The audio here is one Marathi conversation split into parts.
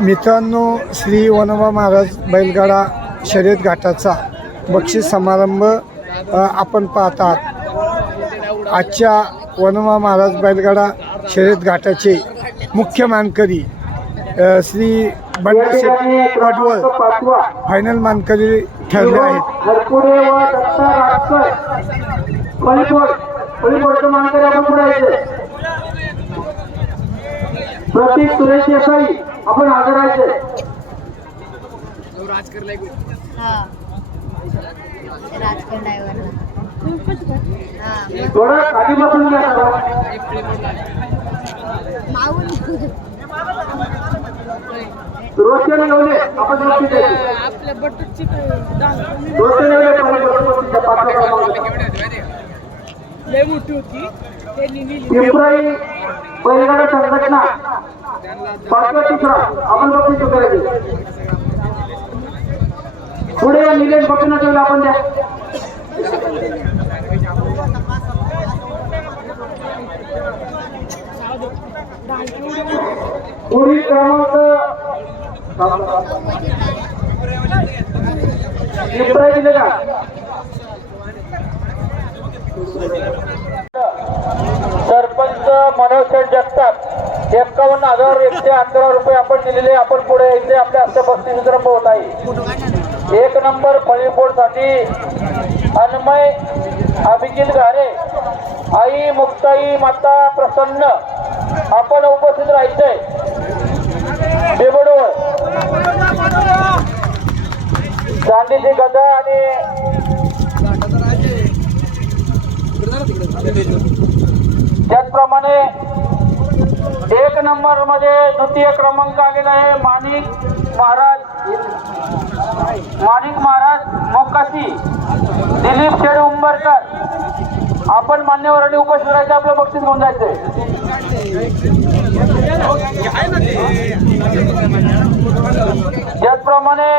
मित्रांनो श्री वनोबा महाराज बैलगाडा शर्यत घाटाचा बक्षीस समारंभ आपण पाहतात. आजच्या वनोबा महाराज बैलगाडा शर्यत घाटाचे मुख्य मानकरी श्री बंडाशेठ कडवळ फायनल मानकरी ठरले आहेत. प्रतीक सुरेश देसाई आपण हजर राहायचे हा. राजकीय ड्रायव्हर हा. थोडं खाली बसून घ्या रोशन येवले आपण रोशन येवले. मोठी होती. संघटना पाचवा तिसरा आपण बघू करायचे पुढे या निलेश बघून ठेवलं आपण द्या पुढील क्रमांक पिंपराई दिले का हजार एकशे अकरा रुपये आपण दिलेले आपण पुढे यायचे आपल्या हस्ते पस्तीस होत आहे. एक नंबर फळीपोडसाठी अन्मय अभिजित घारे आई मुक्ताई माता प्रसन्न आपण उपस्थित राहायचंय बेबडोळ चांदीची गदा आणि त्याचप्रमाणे एक नंबरमध्ये द्वितीय क्रमांक आलेला आहे माणिक महाराज. माणिक महाराज मोकाशी. दिलीप शेड उंबरकर. आपण मान्यवरांनी उपस्थित राहायचं आपलं बक्षीस घेऊन जायचंय. त्याचप्रमाणे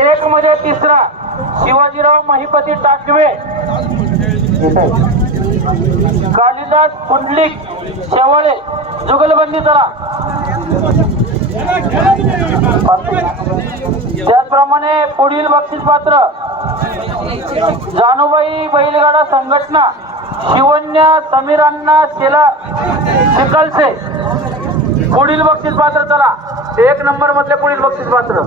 एक म्हणजे तिसरा शिवाजीराव महिपती टाकवे. कालिदास पुंडलिक शेवाळे जुगलबंदी चला त्याचप्रमाणे पुढील बक्षीस पात्र जानूबाई बैलगाडा संघटना. शिवन्या समीरांना शिला शिकलसे. पुढील बक्षीस पात्र चला. एक नंबर मधले पुढील बक्षीस पात्र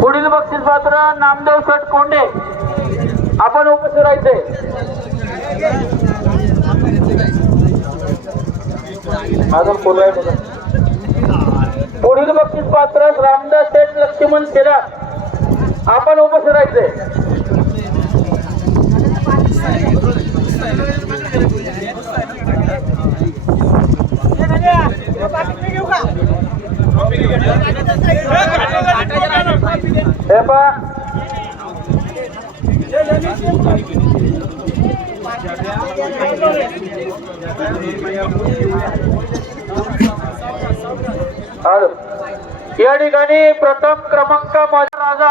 पुढील बक्षीस पात्र नामदेव सट कोंडे. आपण उपस्थित राहायचे. अजून पुढील बक्षीस पात्र रामदास शेठ लक्ष्मण शेलार आपण उपस्थित राहायचे या ठिकाणी प्रथम क्रमांक राजा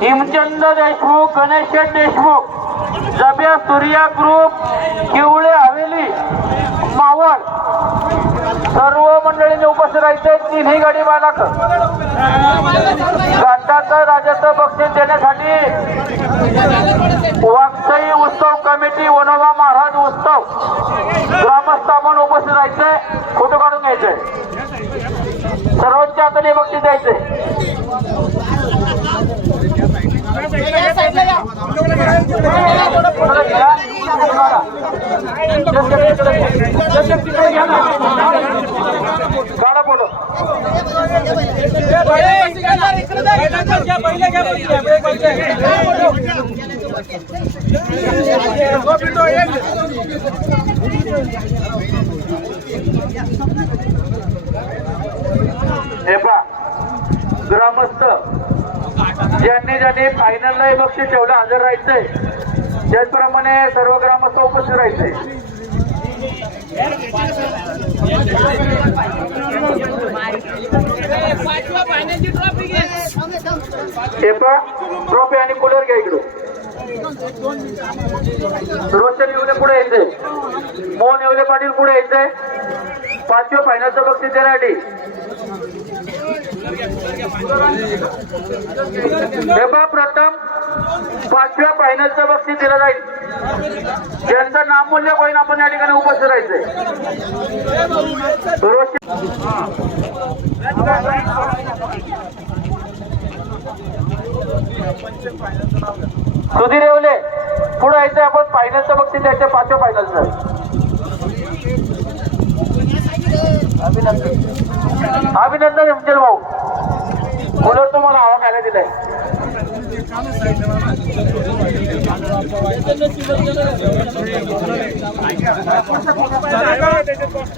हिमचंद देशमुख गणेश देशमुख जब्या सूर्या ग्रुप किवळे हवेली मावळ. सर्व मंडळींनी उपस्थित राहायचे तिन्ही गाडी मालक. घाटाचं राजाचं बक्षीस देण्यासाठी वाकसाई उत्सव कमिटी वनोबा महाराज उत्सव. ग्रामस्थापन उपस्थित राहायचे फोटो काढून घ्यायचे. सर्वोच्च हाताने बक्षीस द्यायचे. काढा फोटो हे पहा ग्रामस्थ ज्यांनी ज्यांनी फायनलला बक्षीस ठेवलं हजर राहायचंय. त्याचप्रमाणे सर्व ग्रामस्थ उपस्थित राहायचंय. ट्रॉफी आणि कूलर घ्या इकडे रोशन येवले पुढे यायचंय. मोहन येवले पाटील पुढे यायचंय. पाचव्या फायनलचं बक्षीस देण्यासाठी. हे प्रथम पाचव्या फायनलचं बक्षीस दिलं जाईल. ज्यांचं नामूल्य होईन आपण या ठिकाणी उपस्थित राहायचंय. सुधीर येवले पुढे यायचं आपण फायनलचं बक्षीस द्यायचं पाचव्या फायनलचं अभिनंदन. अभिनंदन एमचल भाऊ. कुलर तुम्हाला हवा खायला दिलाय.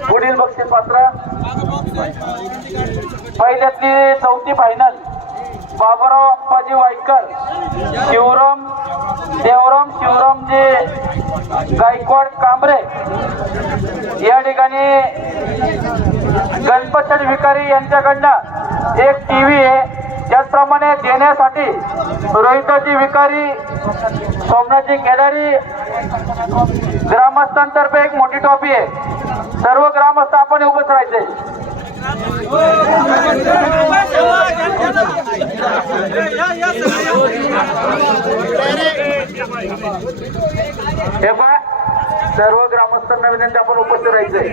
पुढील बक्षीस पात्र पहिल्यातली चौथी फायनल बाबुराव अप्पाजी वायकर शिवराम देवराम शिवरामजी गायकवाड कांबरे. या ठिकाणी गणपत विकारी यांच्याकडनं एक टी व्ही आहे. त्याचप्रमाणे देण्यासाठी रोहिताजी विकारी सोमनाथजी केदारी ग्रामस्थांतर्फे एक मोठी ट्रॉफी आहे. सर्व ग्रामस्थ आपण उभंच राहायचे हे पहा सर्व ग्रामस्थांना विनंती आपण उपस्थित राहायचंय.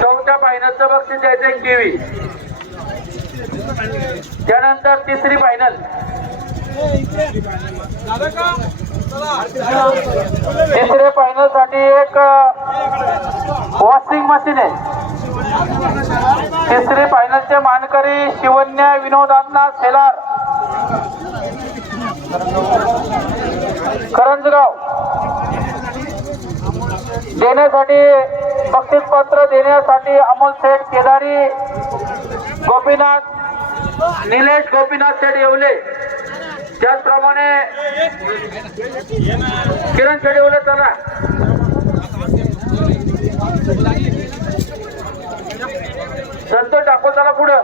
चौथ्या फायनलचं बक्षीस द्यायचंय केवी. त्यानंतर तिसरी फायनल तिसऱ्या फायनलसाठी एक वॉशिंग मशीन आहे. तिसरी फायनलचे मानकरी शिवन्या विनोदांना सेलार. करंजगाव. देण्यासाठी बक्षीस पत्र देण्यासाठी अमोल शेठ केदारी गोपीनाथ निलेश गोपीनाथ शेठ येवले. त्याचप्रमाणे किरण शेठ येवले चला. संतोष ठाकूर पुढं.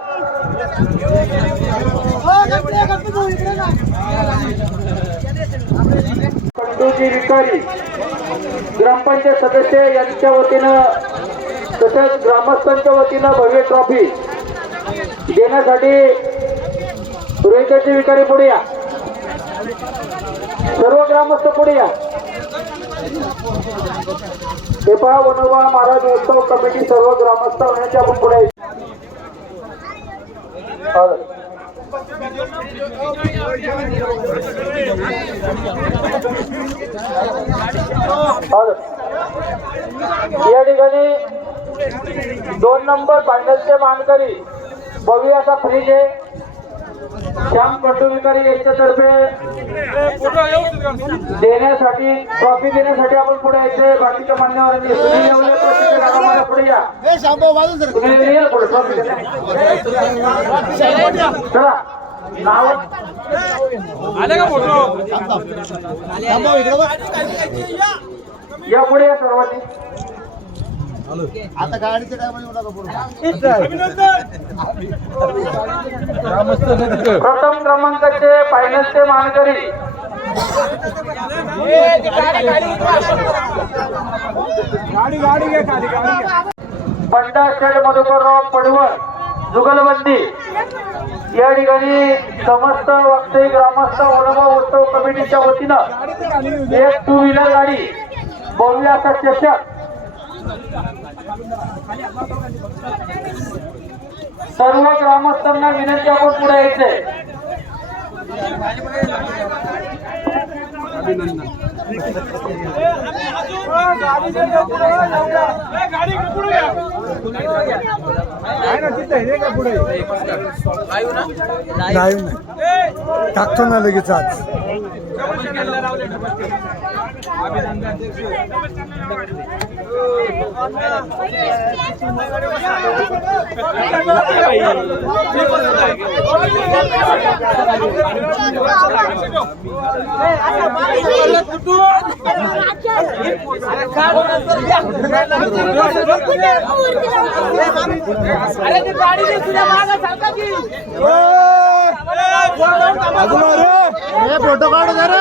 पंतोजी विकारी ग्रामपंचायत सदस्य यांच्या वतीनं तसेच ग्रामस्थांच्या वतीनं भव्य ट्रॉफी देण्यासाठी रोहिताचे विकारी पुढे या सर्व ग्रामस्थ पुढे या हे पहा वनोबा महाराज उत्सव कमिटी सर्व ग्रामस्थ होण्याच्या आपण पुढे आहे. या ठिकाणी दोन नंबर फायनलचे मानकरी बघूया असा फ्रीज आहे. श्याम कंटुविकारी यांच्यातर्फे देण्यासाठी ट्रॉफी देण्यासाठी आपण पुढे यायचे बाकीच्या मान्यवरांनी सुनील पुढे या. सुनील पुढे ट्रॉफी. चला. नाव? या पुढे या सर्वांनी. आता गाडीच्या टायमाला प्रथम क्रमांकाचे फायनलचे मानकरी. बंडा शेड मधुकरराव पडवळ जुगलबंदी. या ठिकाणी समस्त वागते ग्रामस्थ वनभा उत्सव कमिटीच्या वतीनं एक टू व्हीलर गाडी भव्य असा चषक सर्व ग्रामस्थांना विनंती आपण पुढे यायचंय टाकतो ना लगेच आज. अरे ती गाडी दे तुझ्या मागं सरका की. फोटो काढू जरा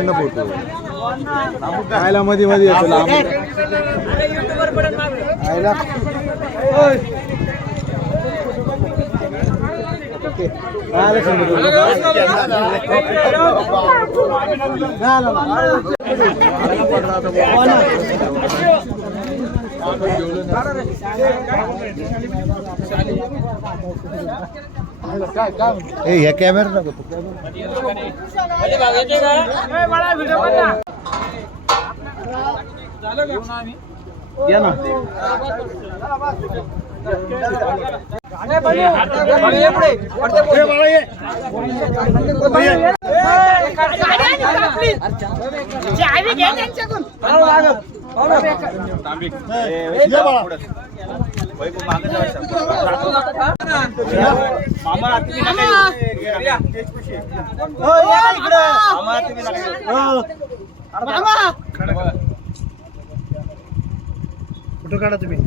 ना फोटो खायला मध्ये मध्ये येतो लांब. ह्या कॅमेरा नको. तो बघ ना. चावी त्यांच्याकडून. बाळा. फोटो काढा तुम्ही?